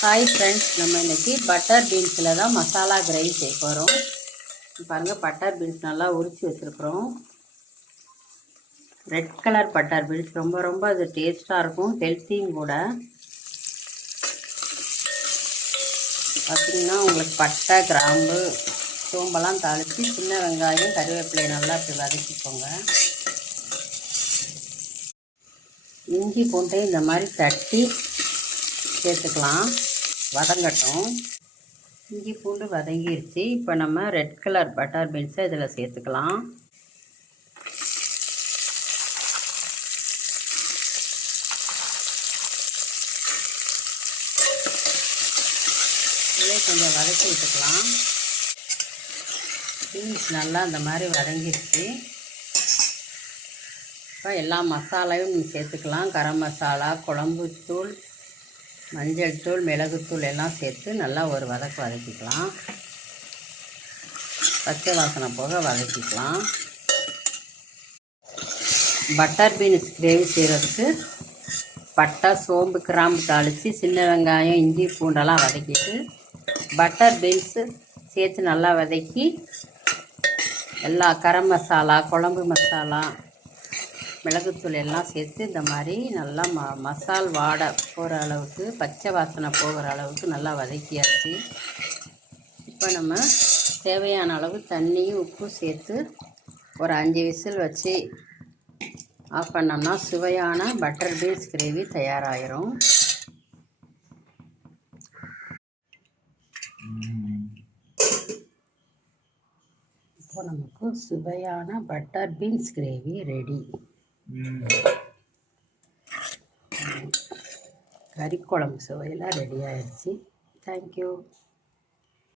Hi friends, நம்ம இன்றைக்கி butter பீன்ஸில் தான் மசாலா கிரேவி செய்ய போகிறோம். பாருங்கள், பட்டர் பீன்ஸ் நல்லா உரித்து வச்சுருக்குறோம். ரெட் கலர் பட்டர் பீன்ஸ் ரொம்ப அது டேஸ்ட்டாக இருக்கும், ஹெல்த்தியும் கூட. பார்த்திங்கன்னா உங்களுக்கு பட்டை, கிராம்பு, சோம்பெல்லாம் தாளித்து சின்ன வெங்காயம், கருவேப்பிலையை நல்லா இப்படி வதக்கிக்கோங்க. இஞ்சி பூண்டை இந்த மாதிரி தட்டி சேர்த்துக்கலாம், வதங்கட்டும். இஞ்சி பூண்டு வதங்கிருச்சு. இப்போ நம்ம ரெட் கலர் பட்டர் பீன்ஸை இதில் சேர்த்துக்கலாம். இதிலே கொஞ்சம் வதக்கி விட்டுக்கலாம். பீன்ஸ் நல்லா இந்த மாதிரி வதங்கிருச்சு. இப்போ எல்லா மசாலாவும் சேர்த்துக்கலாம். கரம் மசாலா, குழம்புத்தூள், மஞ்சள் தூள், மிளகுத்தூள் எல்லாம் சேர்த்து நல்லா ஒரு வதக்கிக்கலாம். பச்சை வாசனை போக வதக்கிக்கலாம். பட்டர் பீன்ஸ் கிரேவி செய்கிறதுக்கு பட்டை, சோம்பு, கிராம்பு தாளித்து சின்ன வெங்காயம், இஞ்சி பூண்டெல்லாம் வதக்கிட்டு பட்டர் பீன்ஸு சேர்த்து நல்லா வதக்கி எல்லா கரம் மசாலா, குழம்பு மசாலா, மிளகுத்தூள் எல்லாம் சேர்த்து இந்த மாதிரி நல்லா மசால் வாடை போகிற அளவுக்கு, பச்சை வாசனை போகிற அளவுக்கு நல்லா வதக்கியாச்சு. இப்போ நம்ம தேவையான அளவு தண்ணியும் உப்பு சேர்த்து ஒரு 5 விசில் வச்சு ஆஃப் பண்ணோம்னா சுவையான பட்டர் பீன்ஸ் கிரேவி தயாராகிரும். இப்போ நமக்கு சுவையான பட்டர் பீன்ஸ் கிரேவி ரெடி. கறி குழம்பு சுவையெல்லாம் ரெடி ஆயிடுச்சு. தேங்க்யூ.